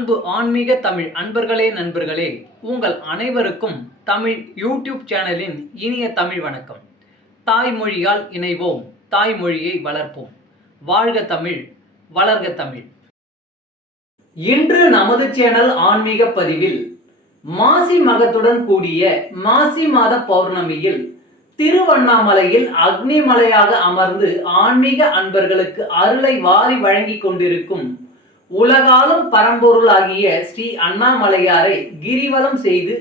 அன்பு ஆன்மீக தமிழ். அன்பர்களே நண்பர்களே உங்கள் அனைவருக்கும் தமிழ் யூடியூப் சேனலின் இனிய தமிழ் வணக்கம். தாய்மொழியால் இணைவோம். தாய்மொழியை வளர்ப்போம். வாழ்க தமிழ் வளர்க தமிழ். இன்று நமது சேனல் ஆன்மீக பதிவில் மாசி மகத்துடன் கூடிய மாசி மாத பௌர்ணமியில் திருவண்ணாமலையில் அக்னிமலையாக அமர்ந்து ஆன்மீக அன்பர்களுக்கு அருளை வாரி வழங்கிக் கொண்டிருக்கும் உலகாலும் பரம்பொருளாகிய ஸ்ரீ அண்ணாமலையாரை கிரிவலம் செய்து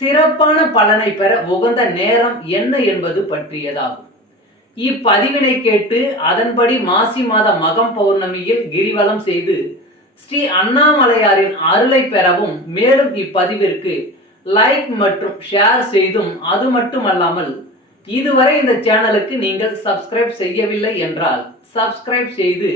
சிறப்பான பலனை பெற உகந்த நேரம் என்ன என்பது பற்றியதாகும். இப்பதிவினை கேட்டு அதன்படி மாசி மாத மகம் பௌர்ணமியில் கிரிவலம் செய்து ஸ்ரீ அண்ணாமலையாரின் அருளை பெறவும் மேலும் இப்பதிவிற்கு லைக் மற்றும் ஷேர் செய்தும் அது மட்டுமல்லாமல் இதுவரை இந்த சேனலுக்கு நீங்கள் சப்ஸ்கிரைப் செய்யவில்லை என்றால் சப்ஸ்கிரைப் செய்து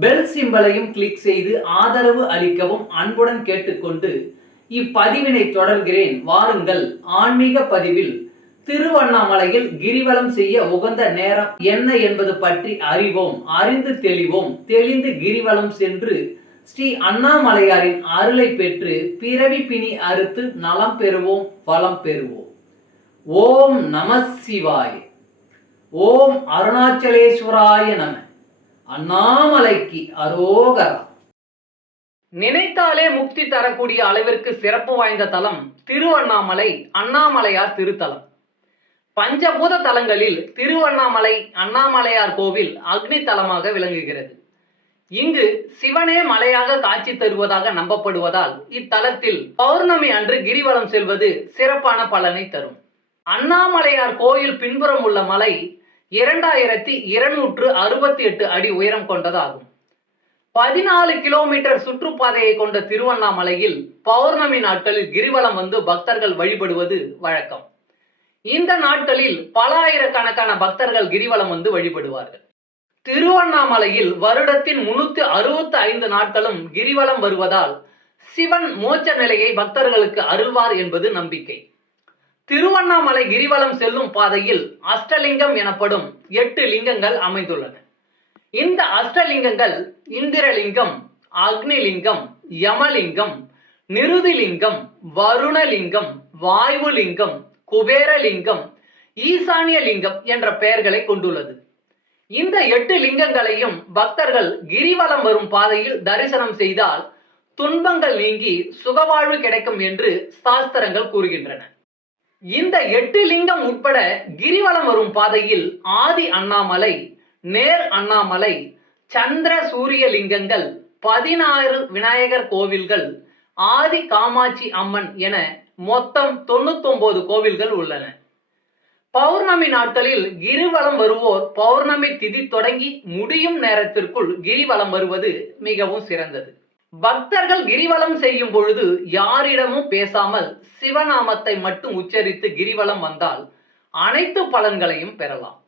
பெல் சிம்பலையும் கிளிக் செய்து ஆதரவு அளிக்கவும் அன்புடன் கேட்டுக்கொண்டு இப்பதிவினை தொடர்கிறேன். வாருங்கள். ஆன்மீக பதிவில் திருவண்ணாமலையில் கிரிவலம் செய்ய உகந்த நேரம் என்ன என்பது பற்றி அறிவோம் அறிந்து தெளிவோம். தெளிந்து கிரிவலம் சென்று ஸ்ரீ அண்ணாமலையாரின் அருளை பெற்று பிறவி பிணி அறுத்து நலம் பெறுவோம் வளம் பெறுவோம். ஓம் நம சிவாய். ஓம் அருணாச்சலேஸ்வராய நம. அண்ணாமலைக்கு அரோகரா. நினைத்தாலே முக்தி தரக்கூடிய அளவிற்கு சிறப்பு வாய்ந்த தலம் திருவண்ணாமலை அண்ணாமலையார் திருத்தலம். பஞ்சபூத தலங்களில் திருவண்ணாமலை அண்ணாமலையார் கோவில் அக்னி தலமாக விளங்குகிறது. இங்கு சிவனே மலையாக காட்சி தருவதாக நம்பப்படுவதால் இத்தலத்தில் பௌர்ணமி அன்று கிரிவலம் செல்வது சிறப்பான பலனை தரும். அண்ணாமலையார் கோயில் பின்புறம் உள்ள மலை இரண்டாயிரத்தி இருநூற்று அறுபத்தி எட்டு அடி உயரம் கொண்டதாகும். பதினாலு கிலோமீட்டர் சுற்றுப்பாதையை கொண்ட திருவண்ணாமலையில் பௌர்ணமி நாட்களில் கிரிவலம் வந்து பக்தர்கள் வழிபடுவது வழக்கம். இந்த நாட்களில் பல ஆயிரக்கணக்கான பக்தர்கள் கிரிவலம் வந்து வழிபடுவார்கள். திருவண்ணாமலையில் வருடத்தின் முன்னூத்தி அறுபத்தி ஐந்து நாட்களும் கிரிவலம் வருவதால் சிவன் மோட்ச நிலையை பக்தர்களுக்கு அருள்வார் என்பது நம்பிக்கை. திருவண்ணாமலை கிரிவலம் செல்லும் பாதையில் அஷ்டலிங்கம் எனப்படும் எட்டு லிங்கங்கள் அமைந்துள்ளன. இந்த அஷ்டலிங்கங்கள் இந்திரலிங்கம் அக்னிலிங்கம் யமலிங்கம் நிருதிலிங்கம் வருணலிங்கம் வாயுலிங்கம் குபேரலிங்கம் ஈசானிய லிங்கம் என்ற பெயர்களை கொண்டுள்ளது. இந்த எட்டு லிங்கங்களையும் பக்தர்கள் கிரிவலம் வரும் பாதையில் தரிசனம் செய்தால் துன்பங்கள் நீங்கி சுகவாழ்வு கிடைக்கும் என்று சாஸ்திரங்கள் கூறுகின்றன. இந்த எட்டு லிங்கம் உட்பட கிரிவலம் வரும் பாதையில் ஆதி அண்ணாமலை நேர் அண்ணாமலை சந்திர சூரிய லிங்கங்கள் பதினாறு விநாயகர் கோவில்கள் ஆதி காமாட்சி அம்மன் என மொத்தம் தொண்ணூத்தொன்பது கோவில்கள் உள்ளன. பௌர்ணமி நாட்களில் கிரிவலம் வருவோர் பௌர்ணமி திதி தொடங்கி முடியும் நேரத்திற்குள் கிரிவலம் வருவது மிகவும் சிறந்தது. பக்தர்கள் கிரிவலம் செய்யும் பொழுது யாரிடமும் பேசாமல் சிவநாமத்தை மட்டும் உச்சரித்து கிரிவலம் வந்தால் அனைத்து பலன்களையும் பெறலாம்.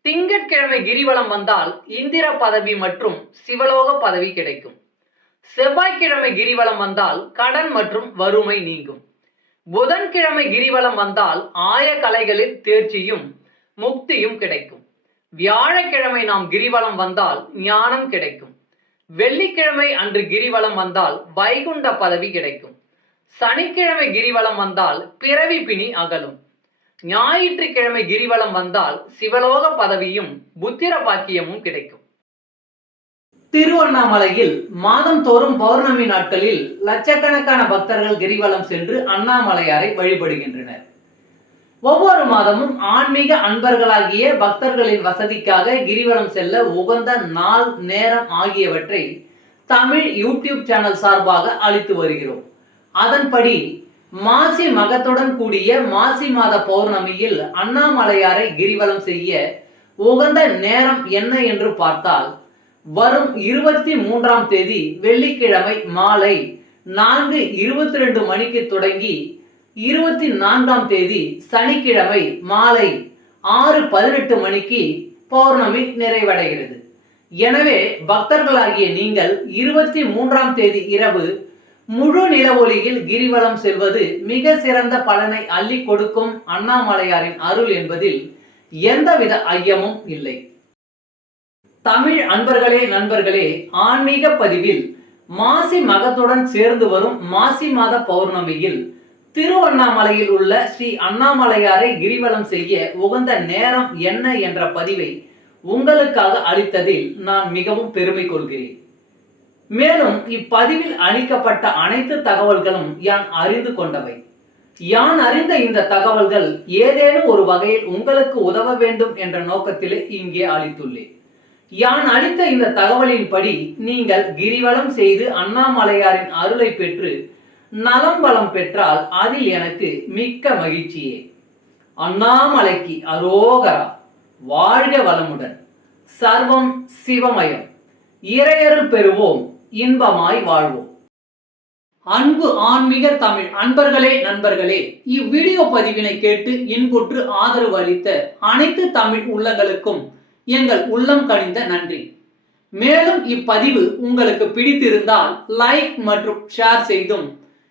திங்கட்கிழமை கிரிவலம் வந்தால் இந்திர பதவி மற்றும் சிவலோக பதவி கிடைக்கும். செவ்வாய்க்கிழமை கிரிவலம் வந்தால் கடன் மற்றும் வறுமை நீங்கும். புதன்கிழமை கிரிவலம் வந்தால் ஆய கலைகளில் தேர்ச்சியும் முக்தியும் கிடைக்கும். வியாழக்கிழமை நாம் கிரிவலம் வந்தால் ஞானம் கிடைக்கும். வெள்ளிக்கிழமை அன்று கிரிவலம் வந்தால் வைகுண்ட பதவி கிடைக்கும். சனிக்கிழமை கிரிவலம் வந்தால் பிறவி பிணி அகலும். ஞாயிற்றுக்கிழமை கிரிவலம் வந்தால் சிவலோக பதவியும் புத்திர பாக்கியமும் கிடைக்கும். திருவண்ணாமலையில் மாதம் தோறும் பௌர்ணமி நாட்களில் லட்சக்கணக்கான பக்தர்கள் கிரிவலம் சென்று அண்ணாமலையாரை வழிபடுகின்றனர். ஒவ்வொரு மாதமும் ஆன்மீக அன்பர்களாகிய பக்தர்களின் வசதிக்காக கிரிவலம் செல்ல உகந்த நாள் நேரம் ஆகியவற்றை தமிழ் யூடியூப் சேனல் சார்பாக அளித்து வருகிறோம். அதன்படி மாசி மகத்துடன் கூடிய மாசி மாத பௌர்ணமியில் அண்ணாமலையாரை கிரிவலம் செய்ய உகந்த நேரம் என்ன என்று பார்த்தால் வரும் இருபத்தி மூன்றாம் தேதி வெள்ளிக்கிழமை மாலை நான்கு இருபத்தி ரெண்டு மணிக்கு தொடங்கி இருபத்தி நான்காம் தேதி சனிக்கிழமை மாலை ஆறு பதினெட்டு மணிக்கு பௌர்ணமி நிறைவடைகிறது. எனவே பக்தர்களாகிய நீங்கள் இருபத்தி மூன்றாம் தேதி இரவு முழு நிலவொளியில் கிரிவலம் செல்வது மிக சிறந்த பலனை அள்ளி கொடுக்கும் அண்ணாமலையாரின் அருள் என்பதில் எந்தவித ஐயமும் இல்லை. தமிழ் அன்பர்களே நண்பர்களே ஆன்மீக பதிவில் மாசி மகத்துடன் சேர்ந்து வரும் மாசி மாத பௌர்ணமியில் திருவண்ணாமலையில் உள்ள ஸ்ரீ அண்ணாமலையாரை கிரிவலம் செய்ய உகந்த நேரம் என்ன என்ற பதிவை உங்களுக்காக அளித்ததில் நான் மிகவும் பெருமை கொள்கிறேன். மேலும் இப்பதிவில் அளிக்கப்பட்ட அனைத்து தகவல்களும் யான் அறிந்து கொண்டவை. யான் அறிந்த இந்த தகவல்கள் ஏதேனும் ஒரு வகையில் உங்களுக்கு உதவ வேண்டும் என்ற நோக்கத்திலே இங்கே அளித்துள்ளேன். யான் அளித்த இந்த தகவலின்படி நீங்கள் கிரிவலம் செய்து அண்ணாமலையாரின் அருளை பெற்று நலம் பலம் பெற்றால் அதில் எனக்கு மிக்க மகிழ்ச்சியே. அண்ணாமலைக்கு அரோகரா வாழ்க வளமுடன். சர்வம் சிவமயம். இறையருள் பெறுவோம் இன்பமாய் வாழ்வோம். அன்பு ஆன்மீக தமிழ் அன்பர்களே நண்பர்களே இவ்வீடியோ பதிவினை கேட்டு இன்புற்று ஆதரவு அளித்த அனைத்து தமிழ் உள்ளங்களுக்கும் எங்கள் உள்ளம் கனிந்த நன்றி. மேலும் இப்பதிவு உங்களுக்கு பிடித்திருந்தால் லைக் மற்றும் ஷேர் செய்தும்